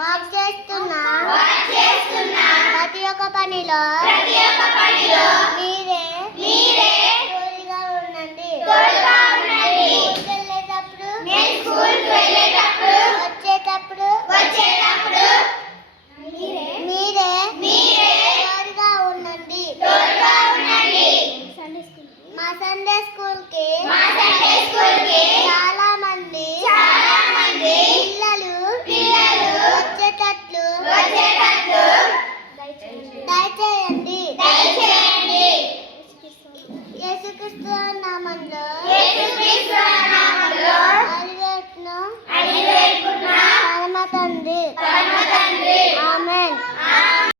Walk చేస్తున్న ప్రతి ఒక్క పనిలో మీరే తోడుగా ఉండండి. స్కూల్కి వెళ్ళేటప్పుడు వచ్చేటప్పుడు మీరే తోడుగా ఉండండి. మా సండే స్కూల్కి చాలా మంది పిల్లలు వచ్చేటట్లు దయచేయండి. యేసుక్రీస్తు నామములో